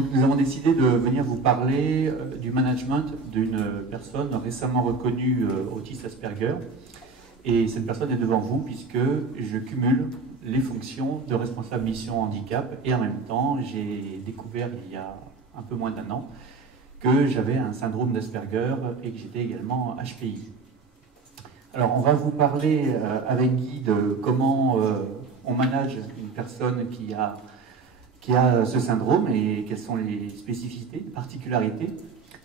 Donc nous avons décidé de venir vous parler du management d'une personne récemment reconnue autiste Asperger. Et cette personne est devant vous puisque je cumule les fonctions de responsable mission handicap et en même temps j'ai découvert il y a un peu moins d'1 an que j'avais un syndrome d'Asperger et que j'étais également HPI. Alors on va vous parler avec Guy de comment on manage une personne qui a ce syndrome et quelles sont les spécificités, les particularités.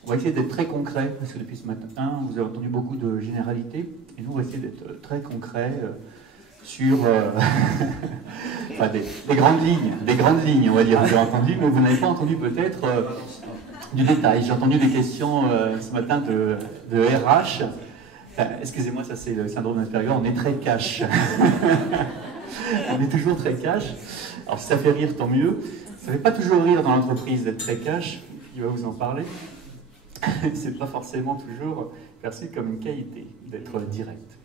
On va essayer d'être très concret, parce que depuis ce matin, vous avez entendu beaucoup de généralités, et nous, on va essayer d'être très concret sur enfin, des grandes lignes, on va dire, vous avez entendu, mais vous n'avez pas entendu peut-être du détail. J'ai entendu des questions ce matin de RH. Excusez-moi, ça c'est le syndrome d'Asperger, on est très cash. On est toujours très cash. Alors si ça fait rire, tant mieux. Ça ne fait pas toujours rire dans l'entreprise d'être très cash, il va vous en parler. C'est pas forcément toujours perçu comme une qualité d'être direct.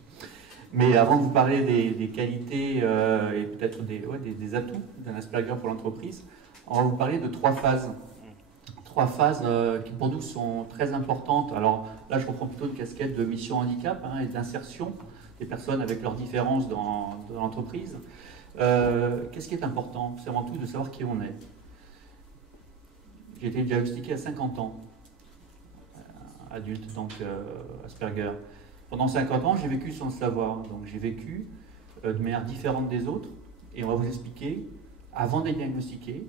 Mais avant de vous parler des qualités et peut-être des atouts d'un Asperger pour l'entreprise, on va vous parler de 3 phases. 3 phases qui pour nous sont très importantes. Alors là, je reprends plutôt une casquette de mission handicap et d'insertion des personnes avec leurs différences dans l'entreprise. Qu'est-ce qui est important? C'est avant tout de savoir qui on est. J'ai été diagnostiqué à 50 ans, adulte, donc Asperger. Pendant 50 ans, j'ai vécu sans le savoir. Donc j'ai vécu de manière différente des autres. Et on va vous expliquer, avant d'être diagnostiqué,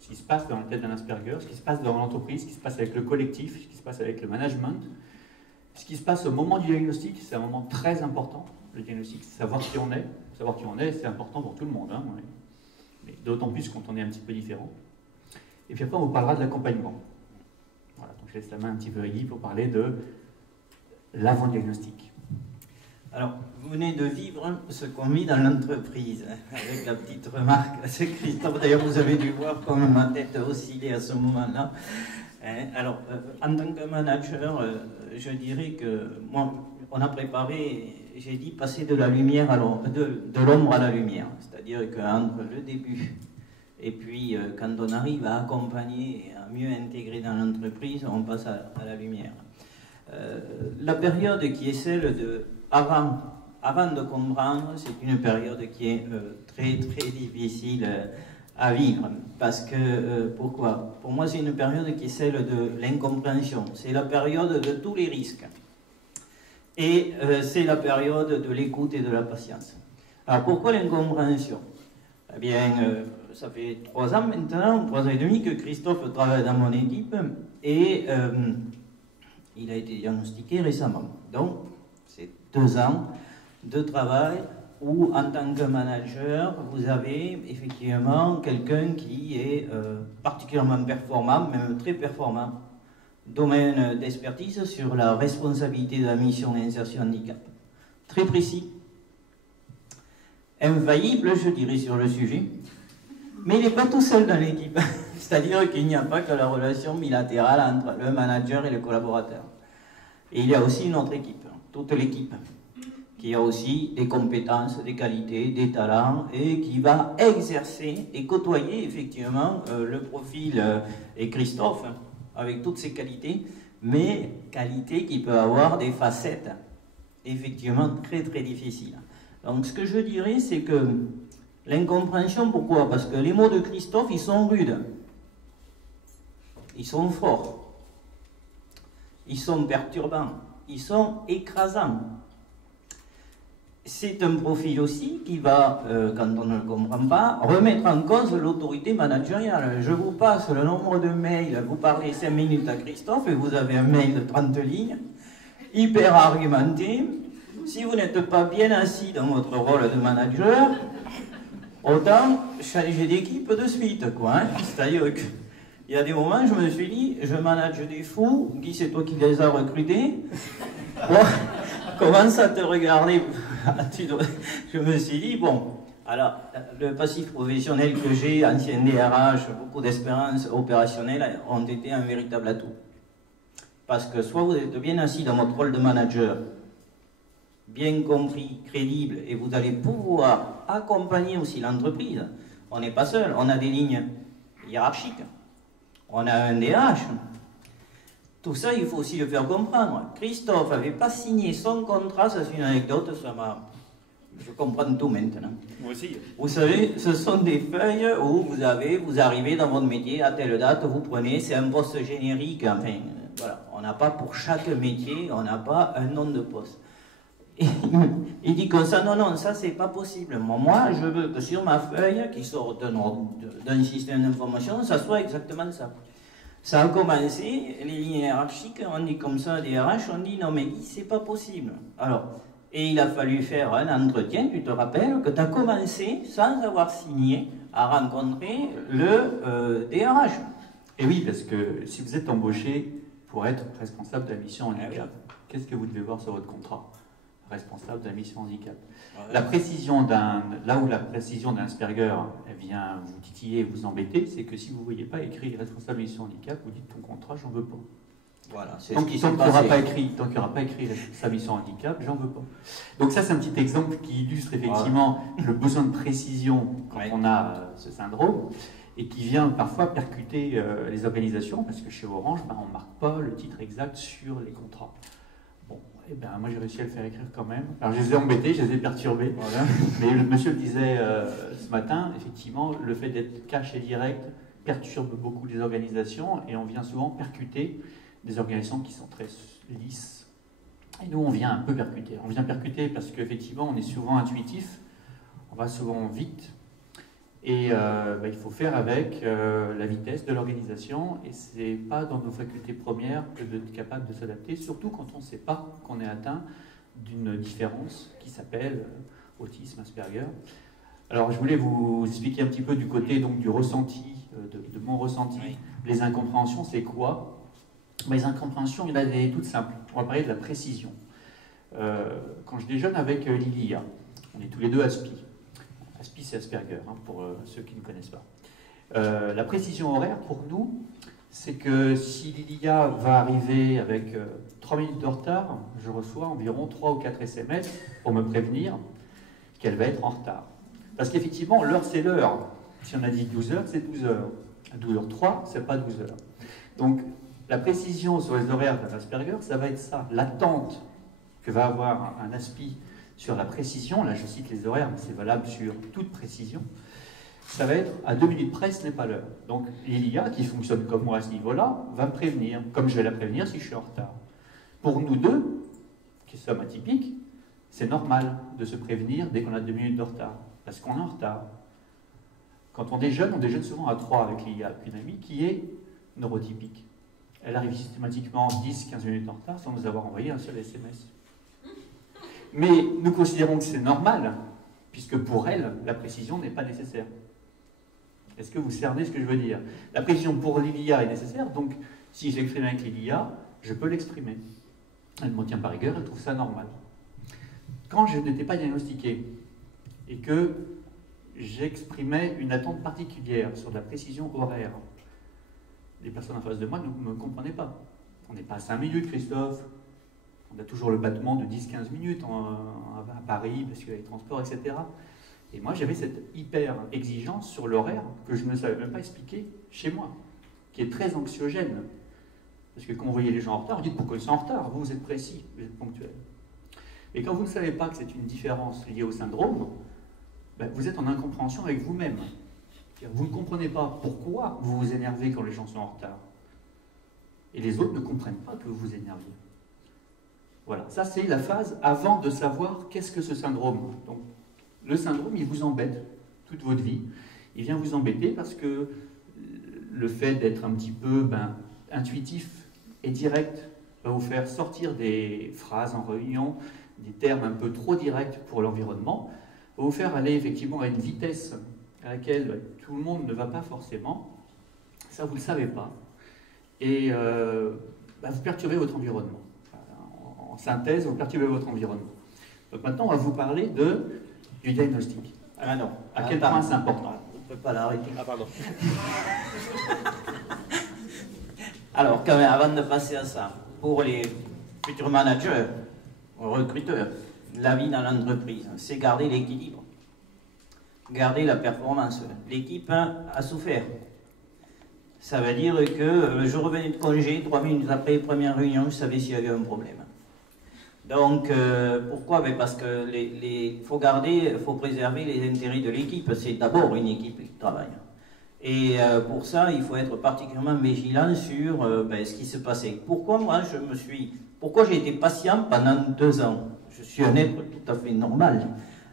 ce qui se passe dans la tête d'un Asperger, ce qui se passe dans l'entreprise, ce qui se passe avec le collectif, ce qui se passe avec le management. Ce qui se passe au moment du diagnostic, c'est un moment très important. Le diagnostic, c'est savoir qui on est. Savoir qui on est, c'est important pour tout le monde. Mais d'autant plus quand on est un petit peu différent. Et puis après, on vous parlera de l'accompagnement. Voilà, donc je laisse la main un petit peu à Guy pour parler de l'avant-diagnostic. Alors, vous venez de vivre ce qu'on vit dans l'entreprise, avec la petite remarque. C'est Christophe, d'ailleurs, vous avez dû voir comme ma tête oscillait à ce moment-là. Alors, en tant que manager, je dirais que moi, on a préparé, j'ai dit, passer de la lumière à de l'ombre à la lumière. C'est-à-dire qu'entre le début et puis quand on arrive à accompagner et à mieux intégrer dans l'entreprise, on passe à la lumière. La période qui est celle de avant de comprendre, c'est une période qui est très très difficile à vivre. Parce que, pourquoi? Pour moi, c'est une période qui est celle de l'incompréhension. C'est la période de tous les risques. Et c'est la période de l'écoute et de la patience. Alors, pourquoi l'incompréhension? Eh bien, ça fait 3 ans maintenant, 3 ans et demi que Christophe travaille dans mon équipe et il a été diagnostiqué récemment. Donc, c'est 2 ans de travail où, en tant que manager, vous avez effectivement quelqu'un qui est particulièrement performant, même très performant. Domaine d'expertise sur la responsabilité de la mission d'insertion handicap. Très précis. Infaillible, je dirais, sur le sujet. Mais il n'est pas tout seul dans l'équipe. C'est-à-dire qu'il n'y a pas que la relation bilatérale entre le manager et le collaborateur. Et il y a aussi une autre équipe, toute l'équipe, qui a aussi des compétences, des qualités, des talents, et qui va exercer et côtoyer effectivement le profil et Christophe, avec toutes ses qualités, mais qualités qui peuvent avoir des facettes effectivement très très difficiles. Donc ce que je dirais, c'est que l'incompréhension, pourquoi? Parce que les mots de Christophe, ils sont rudes, ils sont forts, ils sont perturbants, ils sont écrasants. C'est un profil aussi qui va, quand on ne le comprend pas, remettre en cause l'autorité managériale. Je vous passe le nombre de mails, vous parlez 5 minutes à Christophe et vous avez un mail de 30 lignes, hyper argumenté. Si vous n'êtes pas bien assis dans votre rôle de manager, autant changer d'équipe de suite, quoi. C'est-à-dire qu'il y a des moments, je me suis dit, je manage des fous, Guy, c'est toi qui les as recrutés. Bon, commence à te regarder. Je me suis dit, bon, alors, le passif professionnel que j'ai, ancien DRH, beaucoup d'expérience opérationnelle, ont été un véritable atout. Parce que soit vous êtes bien assis dans votre rôle de manager, bien compris, crédible, et vous allez pouvoir accompagner aussi l'entreprise. On n'est pas seul, on a des lignes hiérarchiques. on a un DRH. Tout ça, il faut aussi le faire comprendre. Christophe n'avait pas signé son contrat, ça c'est une anecdote, ça m'a... Je comprends tout maintenant. Moi aussi. Vous savez, ce sont des feuilles où vous arrivez dans votre métier, à telle date, vous prenez, c'est un poste générique, enfin, voilà. On n'a pas pour chaque métier, on n'a pas un nom de poste. Et il dit comme ça, non, non, ça c'est pas possible. Moi, je veux que sur ma feuille, qui sort d'un système d'information, ça soit exactement ça. Ça a commencé, les lignes hiérarchiques, on dit comme ça, les RH, on dit non mais c'est pas possible. Alors, et il a fallu faire un entretien, tu te rappelles, que tu as commencé, sans avoir signé, à rencontrer le DRH. Et oui, parce que si vous êtes embauché pour être responsable de la mission handicap, qu'est-ce que vous devez voir sur votre contrat? Responsable de la mission handicap. La précision là où la précision d'un Asperger elle vient vous titiller, vous embêter, c'est que si vous ne voyez pas écrit responsable de la mission handicap, vous dites ton contrat, j'en veux pas. Voilà, c'est tant qu'il n'y aura pas écrit sa mission handicap, j'en veux pas. Donc ça, c'est un petit exemple qui illustre effectivement le besoin de précision quand on a ce syndrome et qui vient parfois percuter les organisations parce que chez Orange, on ne marque pas le titre exact sur les contrats. Bon, eh ben, moi j'ai réussi à le faire écrire quand même. Alors je les ai embêtés, je les ai perturbés. Voilà. Mais le monsieur le disait ce matin, effectivement, le fait d'être cash et direct perturbe beaucoup les organisations et on vient souvent percuter des organisations qui sont très lisses. Et nous, on vient un peu percuter. On vient percuter parce qu'effectivement, on est souvent intuitif, on va souvent vite, et il faut faire avec la vitesse de l'organisation, et c'est pas dans nos facultés premières que d'être capable de s'adapter, surtout quand on ne sait pas qu'on est atteint d'une différence qui s'appelle autisme Asperger. Alors, je voulais vous expliquer un petit peu du côté donc, du ressenti, de mon ressenti. Oui. Les incompréhensions, c'est quoi? Les incompréhensions, il y en a des toutes simples. On va parler de la précision. Quand je déjeune avec Lilia, on est tous les deux Aspi. Aspi, c'est Asperger, hein, pour ceux qui ne connaissent pas. La précision horaire, pour nous, c'est que si Lilia va arriver avec 3 minutes de retard, je reçois environ 3 ou 4 SMS pour me prévenir qu'elle va être en retard. Parce qu'effectivement, l'heure, c'est l'heure. Si on a dit 12 heures, c'est 12 heures. À 12h03, c'est pas 12 heures. Donc, la précision sur les horaires d'un Asperger, ça va être ça. L'attente que va avoir un Aspi sur la précision, là je cite les horaires, mais c'est valable sur toute précision, ça va être à 2 minutes près, ce n'est pas l'heure. Donc Lilia, qui fonctionne comme moi à ce niveau-là, va me prévenir, comme je vais la prévenir si je suis en retard. Pour nous deux, qui sommes atypiques, c'est normal de se prévenir dès qu'on a 2 minutes de retard, parce qu'on est en retard. Quand on déjeune souvent à 3 avec Lilia, avec une amie qui est neurotypique. Elle arrive systématiquement 10-15 minutes en retard sans nous avoir envoyé un seul SMS. Mais nous considérons que c'est normal, puisque pour elle, la précision n'est pas nécessaire. Est-ce que vous cernez ce que je veux dire? La précision pour Lilia est nécessaire, donc si je l'exprime avec Lilia, je peux l'exprimer. Elle m'en tient par rigueur, elle trouve ça normal. Quand je n'étais pas diagnostiqué, et que j'exprimais une attente particulière sur la précision horaire, les personnes en face de moi ne me comprenaient pas. On n'est pas à 5 minutes, Christophe. On a toujours le battement de 10-15 minutes à Paris, parce qu'il y a les transports, etc. Et moi, j'avais cette hyper exigence sur l'horaire que je ne savais même pas expliquer chez moi, qui est très anxiogène. Parce que quand vous voyez les gens en retard, vous dites pourquoi ils sont en retard, vous êtes précis, vous êtes ponctuel. Et quand vous ne savez pas que c'est une différence liée au syndrome, ben, vous êtes en incompréhension avec vous-même. Vous ne comprenez pas pourquoi vous vous énervez quand les gens sont en retard. Et les autres ne comprennent pas que vous vous énerviez. Voilà, ça c'est la phase avant de savoir qu'est-ce que ce syndrome. Donc, le syndrome, il vous embête toute votre vie. Il vient vous embêter parce que le fait d'être un petit peu intuitif et direct va vous faire sortir des phrases en réunion, des termes un peu trop directs pour l'environnement, va vous faire aller effectivement à une vitesse à laquelle tout le monde ne va pas forcément, ça vous ne le savez pas, et vous perturbez votre environnement. En synthèse, vous perturbez votre environnement. Donc maintenant, on va vous parler du diagnostic. Ah non. À quel point c'est important. On ne peut pas l'arrêter. Ah pardon. Alors, quand même, avant de passer à ça, pour les futurs managers, recruteurs, la vie dans l'entreprise, c'est garder l'équilibre. Garder la performance. L'équipe a souffert. Ça veut dire que je revenais de congé, 3 minutes après, première réunion, je savais s'il y avait un problème. Donc, pourquoi? Ben parce que faut garder, faut préserver les intérêts de l'équipe. C'est d'abord une équipe qui travaille. Et pour ça, il faut être particulièrement vigilant sur ce qui se passait. Pourquoi pourquoi j'ai été patient pendant 2 ans? Je suis un être tout à fait normal.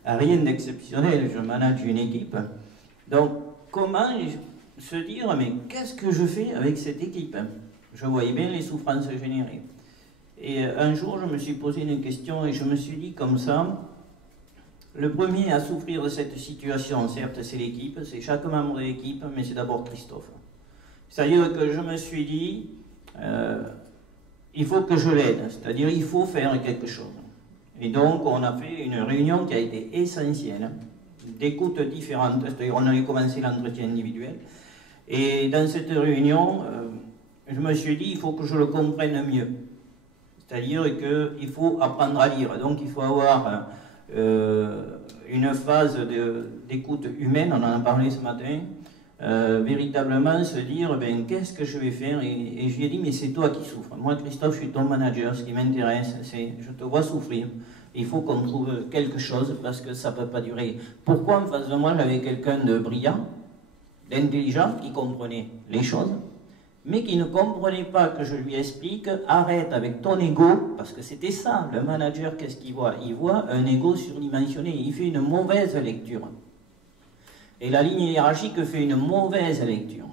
Rien d'exceptionnel, je manage une équipe. Donc, comment se dire, mais qu'est-ce que je fais avec cette équipe? Je voyais bien les souffrances générées. Et un jour, je me suis posé une question et je me suis dit comme ça, le premier à souffrir de cette situation, certes, c'est l'équipe, c'est chaque membre de l'équipe, mais c'est d'abord Christophe. C'est-à-dire que je me suis dit, il faut que je l'aide, c'est-à-dire il faut faire quelque chose. Et donc, on a fait une réunion qui a été essentielle, d'écoutes différentes, c'est-à-dire on avait commencé l'entretien individuel. Et dans cette réunion, je me suis dit, il faut que je le comprenne mieux. C'est-à-dire qu'il faut apprendre à lire. Donc, il faut avoir une phase d'écoute humaine, on en a parlé ce matin, véritablement se dire, ben, qu'est-ce que je vais faire? Et je lui ai dit, mais c'est toi qui souffres. Moi, Christophe, je suis ton manager. Ce qui m'intéresse, c'est, je te vois souffrir. Il faut qu'on trouve quelque chose parce que ça ne peut pas durer. Pourquoi en face de moi, j'avais quelqu'un de brillant, d'intelligent, qui comprenait les choses, mais qui ne comprenait pas que je lui explique, arrête avec ton ego, parce que c'était ça, le manager, qu'est-ce qu'il voit? Il voit un ego surdimensionné, il fait une mauvaise lecture. Et la ligne hiérarchique fait une mauvaise lecture.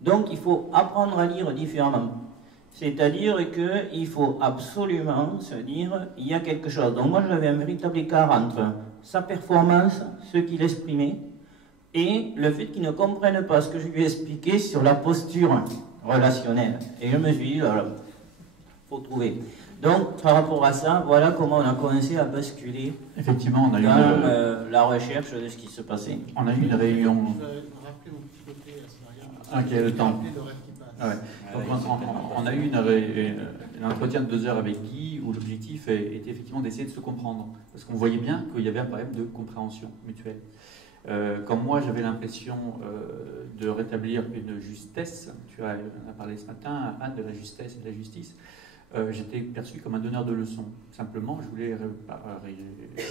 Donc il faut apprendre à lire différemment. C'est-à-dire qu'il faut absolument se dire, il y a quelque chose. Donc moi j'avais un véritable écart entre sa performance, ce qu'il exprimait, et le fait qu'il ne comprenne pas ce que je lui ai expliqué sur la posture relationnelle. Et je me suis dit, il faut trouver. Donc, par rapport à ça, voilà comment on a commencé à basculer effectivement, on a dans la recherche de ce qui se passait. On a eu une réunion. Je vais rappeler mon petit côté à ce Ok, le temps. Ah ouais. Donc, on a eu un entretien de 2 heures avec Guy où l'objectif était effectivement d'essayer de se comprendre. Parce qu'on voyait bien qu'il y avait un problème de compréhension mutuelle. Comme moi, j'avais l'impression de rétablir une justesse, tu as parlé ce matin, Anne, de la justesse et de la justice, j'étais perçu comme un donneur de leçons. Simplement, je voulais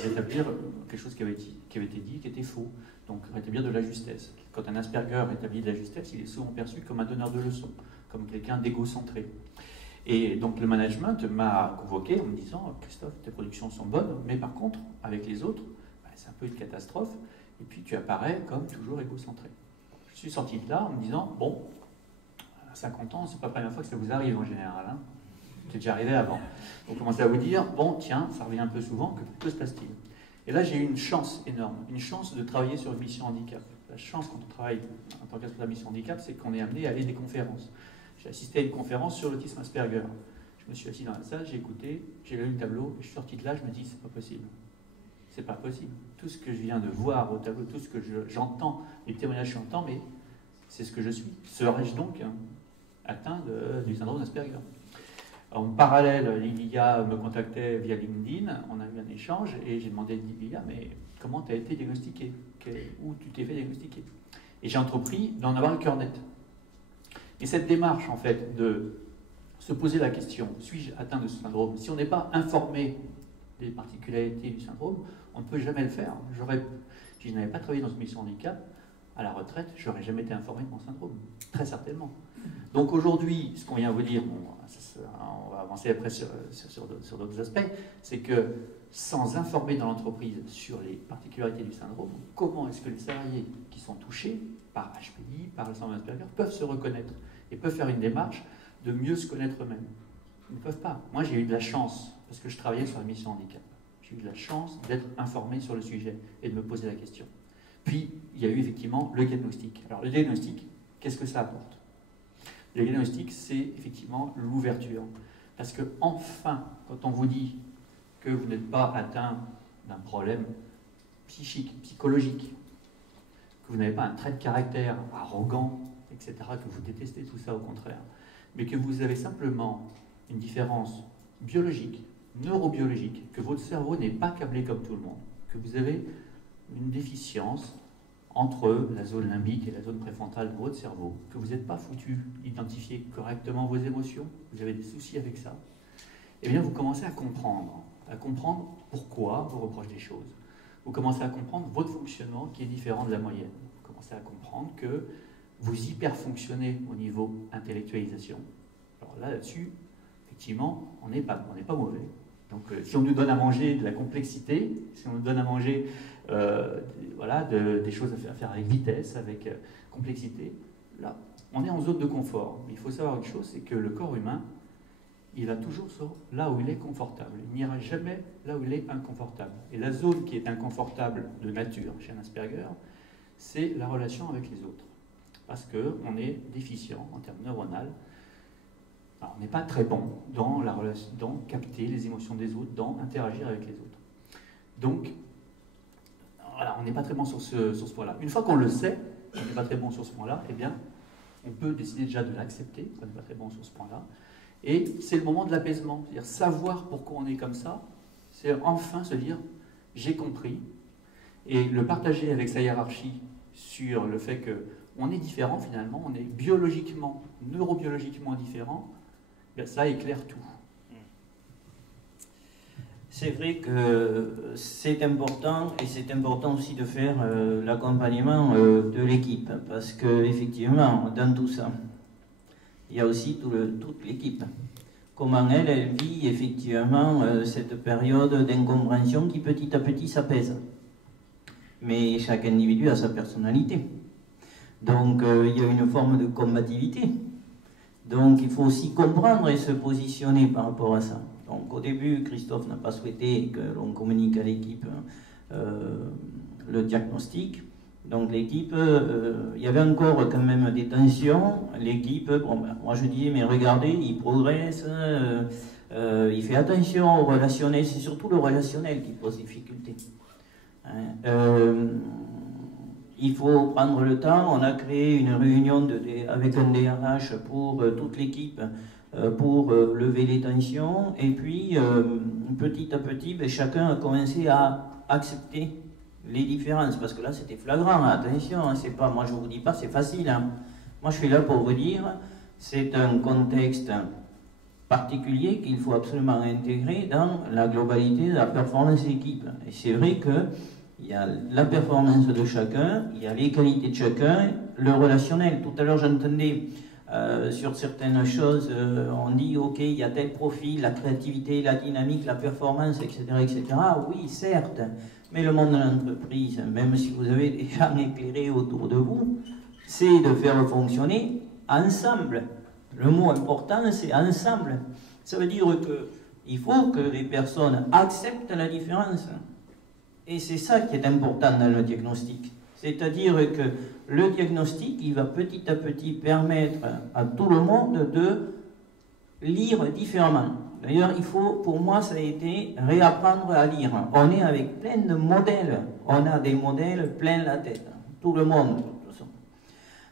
rétablir quelque chose qui avait été dit, qui était faux. Donc, rétablir de la justesse. Quand un Asperger rétablit de la justesse, il est souvent perçu comme un donneur de leçons, comme quelqu'un d'égocentré. Et donc, le management m'a convoqué en me disant, Christophe, tes productions sont bonnes, mais par contre, avec les autres, c'est un peu une catastrophe. Et puis tu apparais comme toujours égocentré. Je suis sorti de là en me disant, bon, à 50 ans, c'est pas la première fois que ça vous arrive en général. Hein. C'est déjà arrivé avant. Donc commencez à vous dire, bon, tiens, ça revient un peu souvent, que se passe-t-il? Et là, j'ai eu une chance énorme, une chance de travailler sur une mission handicap. La chance quand on travaille en tant qu'aspect de mission handicap, c'est qu'on est amené à aller à des conférences. J'ai assisté à une conférence sur l'autisme Asperger. Je me suis assis dans la salle, j'ai écouté, j'ai lu le tableau, et je suis sorti de là, je me dis, c'est pas possible. C'est pas possible. Tout ce que je viens de voir au tableau, tout ce que j'entends, les témoignages que j'entends, mais c'est ce que je suis. Serais-je donc atteint du syndrome d'Asperger? En parallèle, Lilia me contactait via LinkedIn, on a eu un échange et j'ai demandé à Lilia, mais comment tu as été diagnostiqué? Où tu t'es fait diagnostiquer? Et j'ai entrepris d'en avoir le cœur net. Et cette démarche, en fait, de se poser la question, suis-je atteint de ce syndrome? Si on n'est pas informé des particularités du syndrome, on ne peut jamais le faire. Si je n'avais pas travaillé dans une mission handicap, à la retraite, je n'aurais jamais été informé de mon syndrome. Très certainement. Donc aujourd'hui, ce qu'on vient vous dire, on va avancer après sur d'autres aspects, c'est que sans informer dans l'entreprise sur les particularités du syndrome, comment est-ce que les salariés qui sont touchés par HPI, par le syndrome d'Asperger, peuvent se reconnaître et peuvent faire une démarche de mieux se connaître eux-mêmes? Ils ne peuvent pas. Moi, j'ai eu de la chance, parce que je travaillais sur la mission handicap. J'ai eu de la chance d'être informé sur le sujet et de me poser la question. Puis, il y a eu effectivement le diagnostic. Alors, le diagnostic, qu'est-ce que ça apporte? Le diagnostic, c'est effectivement l'ouverture. Parce que, enfin, quand on vous dit que vous n'êtes pas atteint d'un problème psychique, psychologique, que vous n'avez pas un trait de caractère arrogant, etc., que vous détestez tout ça au contraire, mais que vous avez simplement une différence biologique, neurobiologique, que votre cerveau n'est pas câblé comme tout le monde, que vous avez une déficience entre la zone limbique et la zone préfrontale de votre cerveau, que vous n'êtes pas foutu d'identifier correctement vos émotions, vous avez des soucis avec ça, eh bien vous commencez à comprendre pourquoi vous reprochez des choses. Vous commencez à comprendre votre fonctionnement qui est différent de la moyenne. Vous commencez à comprendre que vous hyper-fonctionnez au niveau intellectualisation. Alors là-dessus, effectivement, on n'est pas mauvais. Donc si on nous donne à manger de la complexité, si on nous donne à manger voilà, des choses à faire avec vitesse, avec complexité, là, on est en zone de confort. Mais il faut savoir une chose, c'est que le corps humain, il va toujours là où il est confortable. Il n'ira jamais là où il est inconfortable. Et la zone qui est inconfortable de nature chez un Asperger, c'est la relation avec les autres. Parce qu'on est déficient en termes neuronaux. Alors, on n'est pas très bon dans la relation, dans capter les émotions des autres, dans interagir avec les autres. Donc, voilà, on n'est pas très bon sur ce point-là. Une fois qu'on le sait, qu'on n'est pas très bon sur ce point-là, eh bien, on peut décider déjà de l'accepter, qu'on n'est pas très bon sur ce point-là. Et c'est le moment de l'apaisement. C'est-à-dire savoir pourquoi on est comme ça, c'est enfin se dire, j'ai compris. Et le partager avec sa hiérarchie sur le fait qu'on est différent finalement, on est biologiquement, neurobiologiquement différent, bien, ça éclaire tout. C'est vrai que c'est important, et c'est important aussi de faire l'accompagnement de l'équipe, parce qu'effectivement, dans tout ça, il y a aussi toute l'équipe. Comment elle vit effectivement cette période d'incompréhension qui petit à petit s'apaise. Mais chaque individu a sa personnalité. Donc il y a une forme de combativité. Donc il faut aussi comprendre et se positionner par rapport à ça. Donc au début, Christophe n'a pas souhaité que l'on communique à l'équipe le diagnostic. Donc l'équipe, il y avait encore quand même des tensions. L'équipe, bon, ben, moi je disais, mais regardez, il progresse, il fait attention au relationnel, c'est surtout le relationnel qui pose difficulté. Il faut prendre le temps. On a créé une réunion avec un DRH pour toute l'équipe pour lever les tensions. Et puis, petit à petit, ben, chacun a commencé à accepter les différences. Parce que là, c'était flagrant. Attention, hein, c'est pas, moi je vous dis pas, c'est facile. Hein. Moi, je suis là pour vous dire, c'est un contexte particulier qu'il faut absolument intégrer dans la globalité de la performance équipe. Et c'est vrai que il y a la performance de chacun, il y a les qualités de chacun, le relationnel. Tout à l'heure, j'entendais sur certaines choses, on dit, ok, il y a tel profil, la créativité, la dynamique, la performance, etc., etc. Oui, certes, mais le monde de l'entreprise, même si vous avez des gens éclairés autour de vous, c'est de faire fonctionner ensemble. Le mot important, c'est ensemble. Ça veut dire qu'il faut que les personnes acceptent la différence. Et c'est ça qui est important dans le diagnostic. C'est-à-dire que le diagnostic, il va petit à petit permettre à tout le monde de lire différemment. D'ailleurs, il faut, pour moi, ça a été réapprendre à lire. On est avec plein de modèles. On a des modèles plein la tête. Tout le monde, de toute façon.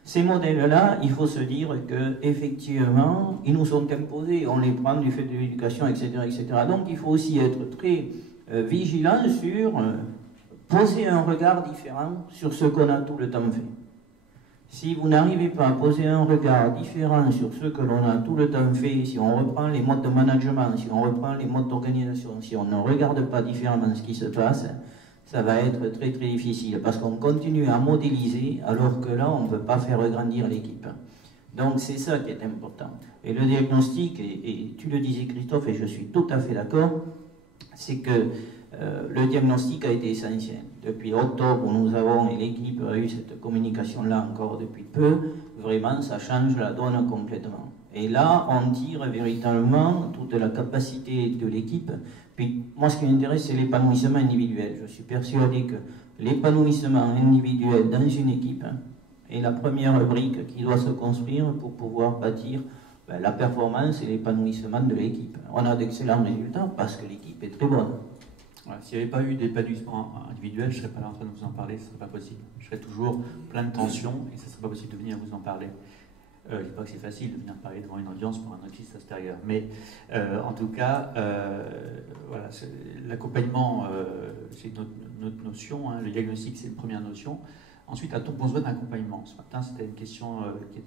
Ces modèles-là, il faut se dire qu'effectivement, ils nous sont imposés. On les prend du fait de l'éducation, etc., etc. Donc, il faut aussi être très vigilant sur poser un regard différent sur ce qu'on a tout le temps fait. Si vous n'arrivez pas à poser un regard différent sur ce que l'on a tout le temps fait, si on reprend les modes de management, si on reprend les modes d'organisation, si on ne regarde pas différemment ce qui se passe, ça va être très très difficile parce qu'on continue à modéliser alors que là on ne peut pas faire grandir l'équipe. Donc c'est ça qui est important. Et le diagnostic, et tu le disais Christophe et je suis tout à fait d'accord, c'est que le diagnostic a été essentiel. Depuis octobre, où nous avons, et l'équipe a eu cette communication-là encore depuis peu, vraiment ça change la donne complètement. Et là, on tire véritablement toute la capacité de l'équipe. Puis moi, ce qui m'intéresse, c'est l'épanouissement individuel. Je suis persuadé que l'épanouissement individuel dans une équipe est la première brique qui doit se construire pour pouvoir bâtir la performance et l'épanouissement de l'équipe. On a d'excellents résultats parce que l'équipe est très bonne. Voilà, s'il n'y avait pas eu d'épanouissement individuel, je ne serais pas là en train de vous en parler, ce ne serait pas possible. Je serais toujours plein de tensions et ce ne serait pas possible de venir vous en parler. Je ne dis pas que c'est facile de venir parler devant une audience pour un autiste Asperger, mais en tout cas, voilà, l'accompagnement, c'est notre notion, hein, le diagnostic c'est une première notion. Ensuite, a-t-on besoin d'accompagnement? Ce matin, c'était une question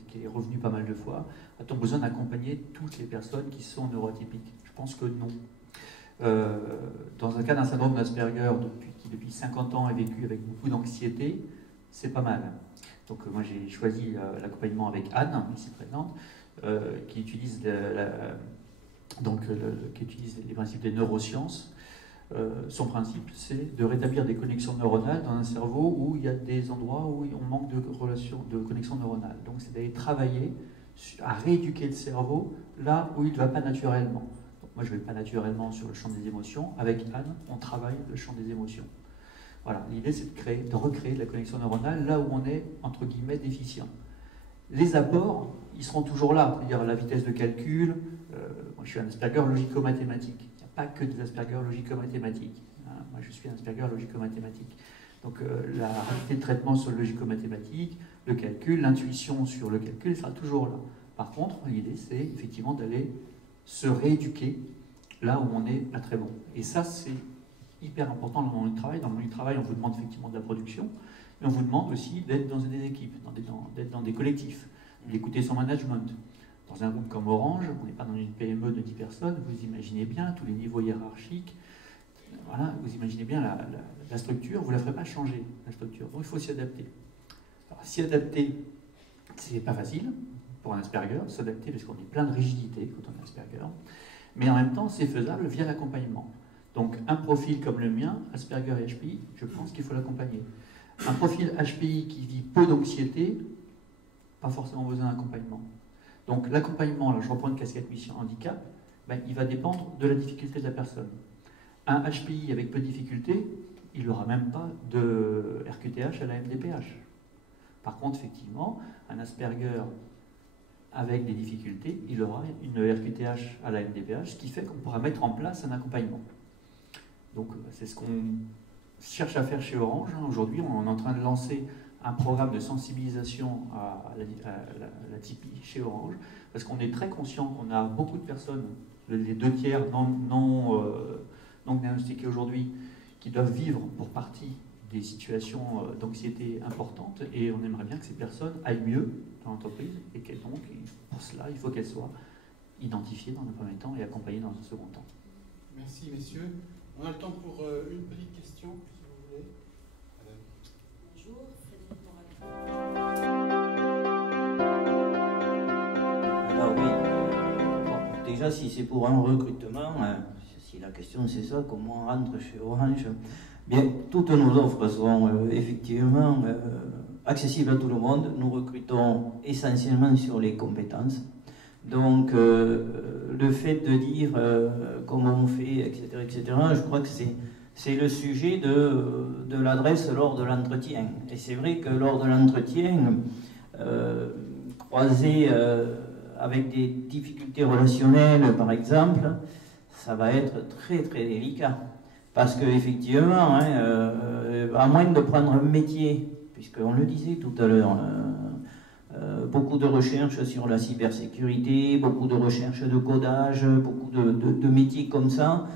qui est revenue pas mal de fois. A-t-on besoin d'accompagner toutes les personnes qui sont neuroatypiques? Je pense que non. Dans un cas d'un syndrome d'Asperger qui depuis 50 ans est vécu avec beaucoup d'anxiété, c'est pas mal. Donc moi j'ai choisi l'accompagnement avec Anne, ici présente, qui utilise, qui utilise les principes des neurosciences. Son principe, c'est de rétablir des connexions neuronales dans un cerveau où il y a des endroits où on manque de connexions neuronales. Donc c'est d'aller travailler à rééduquer le cerveau là où il ne va pas naturellement. Moi, je ne vais pas naturellement sur le champ des émotions. Avec Anne, on travaille le champ des émotions. Voilà, l'idée, c'est de recréer la connexion neuronale là où on est, entre guillemets, déficient. Les apports, ils seront toujours là. C'est-à-dire la vitesse de calcul. Moi, je suis un Asperger logico-mathématique. Il n'y a pas que des Asperger logico-mathématiques. Moi, je suis un Asperger logico-mathématique. Donc, la rapidité de traitement sur le logico-mathématique, le calcul, l'intuition sur le calcul, sera toujours là. Par contre, l'idée, c'est effectivement d'aller se rééduquer là où on est pas très bon. Et ça, c'est hyper important dans le monde du travail. Dans le monde du travail, on vous demande effectivement de la production, mais on vous demande aussi d'être dans des équipes, d'être dans des collectifs, d'écouter son management. Dans un groupe comme Orange, on n'est pas dans une PME de 10 personnes, vous imaginez bien tous les niveaux hiérarchiques, voilà, vous imaginez bien la structure, vous ne la ferez pas changer, la structure. Donc il faut s'y adapter. Alors s'y adapter, c'est pas facile, pour un Asperger, s'adapter parce qu'on est plein de rigidité quand on est Asperger, mais en même temps c'est faisable via l'accompagnement. Donc un profil comme le mien, Asperger et HPI, je pense qu'il faut l'accompagner. Un profil HPI qui vit peu d'anxiété, pas forcément besoin d'accompagnement. Donc l'accompagnement, là je reprends une casquette mission handicap, ben, il va dépendre de la difficulté de la personne. Un HPI avec peu de difficulté, il n'aura même pas de RQTH à la MDPH. Par contre, effectivement, un Asperger avec des difficultés, il aura une RQTH à la MDPH, ce qui fait qu'on pourra mettre en place un accompagnement. Donc c'est ce qu'on cherche à faire chez Orange. Aujourd'hui, on est en train de lancer un programme de sensibilisation à la TIPI chez Orange, parce qu'on est très conscient qu'on a beaucoup de personnes, les 2/3 non diagnostiquées aujourd'hui, qui doivent vivre pour partie des situations d'anxiété importantes, et on aimerait bien que ces personnes aillent mieux dans l'entreprise, et que donc, pour cela, il faut qu'elles soient identifiées dans un premier temps et accompagnées dans un second temps. Merci, messieurs. On a le temps pour une petite question, si vous voulez. Bonjour, Frédéric Moral. Alors oui, bon, déjà si c'est pour un recrutement, si la question c'est ça, comment on rentre chez Orange, bien, toutes nos offres sont effectivement accessibles à tout le monde. Nous recrutons essentiellement sur les compétences. Donc, le fait de dire comment on fait, etc., je crois que c'est le sujet de l'adresse lors de l'entretien. Et c'est vrai que lors de l'entretien, croisé avec des difficultés relationnelles, par exemple, ça va être très très délicat. Parce qu'effectivement, à moins de prendre un métier, puisqu'on le disait tout à l'heure, beaucoup de recherches sur la cybersécurité, beaucoup de recherches de codage, beaucoup de métiers comme ça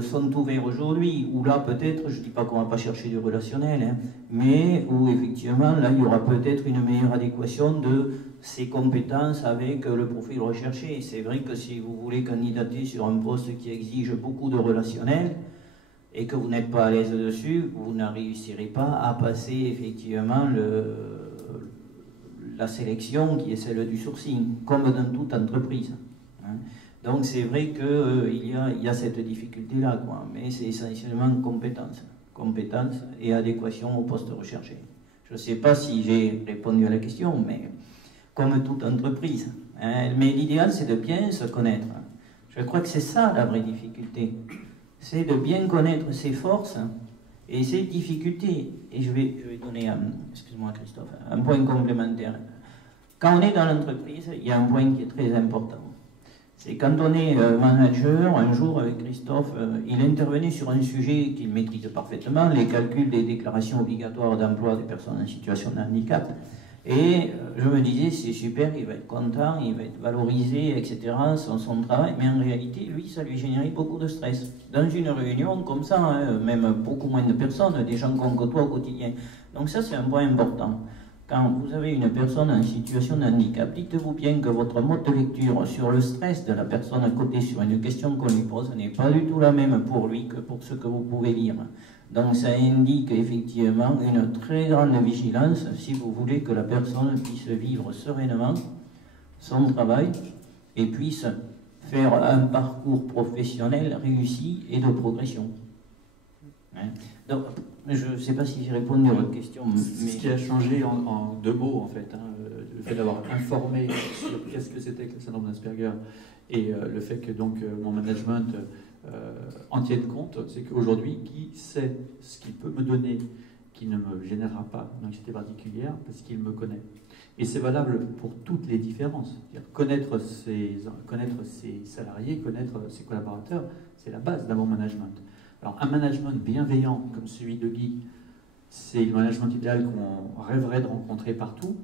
sont ouverts aujourd'hui, où là peut-être, je ne dis pas qu'on ne va pas chercher du relationnel, mais où effectivement là il y aura peut-être une meilleure adéquation de ses compétences avec le profil recherché. C'est vrai que si vous voulez candidater sur un poste qui exige beaucoup de relationnel, et que vous n'êtes pas à l'aise dessus, vous ne réussirez pas à passer effectivement la sélection qui est celle du sourcing, comme dans toute entreprise. Donc c'est vrai qu'il y a cette difficulté-là, mais c'est essentiellement compétence et adéquation au poste recherché. Je ne sais pas si j'ai répondu à la question, mais comme toute entreprise. Mais l'idéal, c'est de bien se connaître. Je crois que c'est ça la vraie difficulté. C'est de bien connaître ses forces et ses difficultés. Et je vais donner, excuse-moi Christophe, un point complémentaire. Quand on est dans l'entreprise, il y a un point qui est très important. C'est quand on est manager, un jour avec Christophe, il intervenait sur un sujet qu'il maîtrise parfaitement, les calculs des déclarations obligatoires d'emploi des personnes en situation de handicap. Et je me disais, c'est super, il va être content, il va être valorisé, etc., son travail. Mais en réalité, lui, ça lui générait beaucoup de stress. Dans une réunion comme ça, hein, même beaucoup moins de personnes, des gens qu'on côtoie au quotidien. Donc ça, c'est un point important. Quand vous avez une personne en situation de handicap, dites-vous bien que votre mode de lecture sur le stress de la personne à côté sur une question qu'on lui pose n'est pas du tout la même pour lui que pour ce que vous pouvez lire. Donc ça indique effectivement une très grande vigilance si vous voulez que la personne puisse vivre sereinement son travail et puisse faire un parcours professionnel réussi et de progression. Hein? Donc, je ne sais pas si j'ai répondu à votre question. Mais... Ce qui a changé en 2 mots, en fait, hein, le fait d'avoir informé sur qu'est-ce que c'était que le syndrome d'Asperger et le fait que donc mon management en tienne compte, c'est qu'aujourd'hui, qui sait ce qu'il peut me donner qui ne me générera pas d'anxiété particulière parce qu'il me connaît. Et c'est valable pour toutes les différences. Connaître ses salariés, connaître ses collaborateurs, c'est la base d'un bon management. Alors un management bienveillant comme celui de Guy, c'est le management idéal qu'on rêverait de rencontrer partout.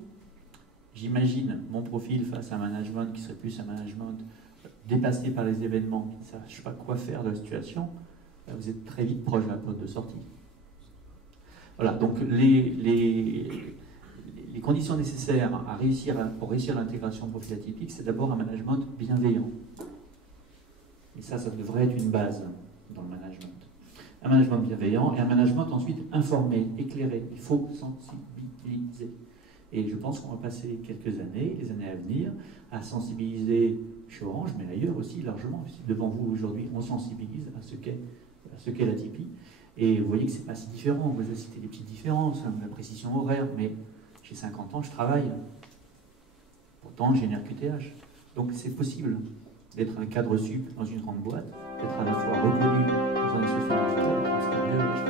J'imagine mon profil face à un management qui serait plus un management dépassé par les événements, qui ne sache pas quoi faire de la situation. Vous êtes très vite proche de la porte de sortie. Voilà, donc les conditions nécessaires pour réussir l'intégration de profil atypique, c'est d'abord un management bienveillant. Et ça devrait être une base dans le management. Un management bienveillant et un management ensuite informé, éclairé. Il faut sensibiliser. Et je pense qu'on va passer quelques années, les années à venir, à sensibiliser chez Orange, mais ailleurs aussi largement. Devant vous aujourd'hui, on sensibilise à ce qu'est l'atypie. Et vous voyez que ce n'est pas si différent. Vous avez cité des petites différences, la précision horaire, mais j'ai 50 ans, je travaille. Pourtant, j'ai une RQTH. Donc c'est possible d'être un cadre sup dans une grande boîte, d'être à la fois reconnu dans un association d'État,